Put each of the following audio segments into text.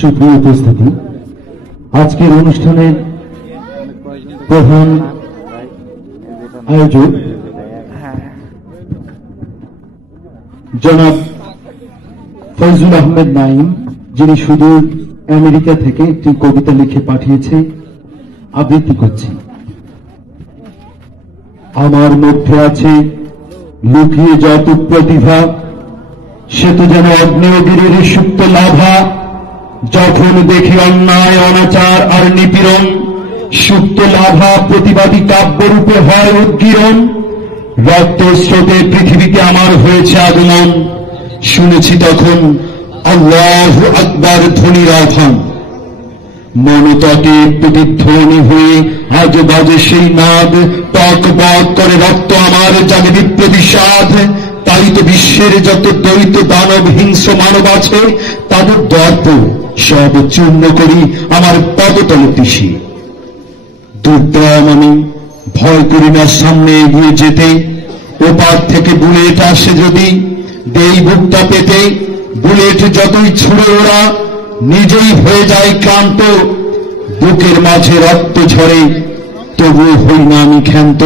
সুপ্রিয় উপস্থিতি, আজকের অনুষ্ঠানের প্রধান আয়োজক জনাব ফয়জুল আহমেদ নাঈম, যিনি সুদূর আমেরিকা থেকে একটি কবিতা লিখে পাঠিয়েছে, আবৃত্তি করছি। আমার মধ্যে আছে লুকিয়ে যত প্রতিভা, সে তো যেন অগ্নেয়গিরির সুপ্ত লাভা। যখন দেখি অন্যায় অনাচার আর নিপীড়ন, সুপ্ত লাভা প্রতিবাদী কাব্যরূপে হয় উদ্গীরণ। রক্ত স্রোতে পৃথিবীতে আমার হয়েছে আগমন, শুনেছি তখন আল্লাহু আকবার ধ্বনির আহ্বান। মনতটে প্রতিধ্বনি হয়ে আজ বাজে সেই নাদ, টক বক করে রক্ত আমার জাগে বিপ্রতিষাদ। তাই তো বিশ্বের যত দ্বৈত দানব হিংস্র মানব আছে, তাদের দর্প সব চূর্ণ করি আমার পদতলে পিষি। দুর্দম আমি ভয় করি না সামনে এগিয়ে যেতে, ওপার থেকে বুলেট আসে যদি দেই বুকটা পেতে। বুলেট যতই ছুড়ে ওরা নিজেই হয়ে যায় ক্লান্ত, বুকের মাঝে রক্ত ঝরে তবু হই না আমি ক্ষান্ত।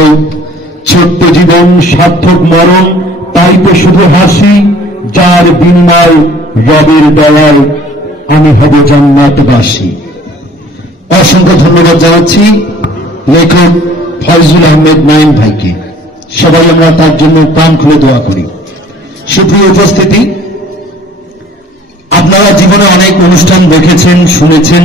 ছোট্ট জীবন সার্থক মরণ, তাই তো শুধু হাসি, যার বিনিময় রবের দয়ায় আমি হব জান্নাতবাসী। অসংখ্য ধন্যবাদ জানাচ্ছি লেখক ফয়জুল আহমেদ নাঈম ভাইকে। সবাই আমরা তার জন্য প্রাণ খুলে দোয়া করি। সুপ্রিয় উপস্থিতি, আপনারা জীবনে অনেক অনুষ্ঠান দেখেছেন, শুনেছেন,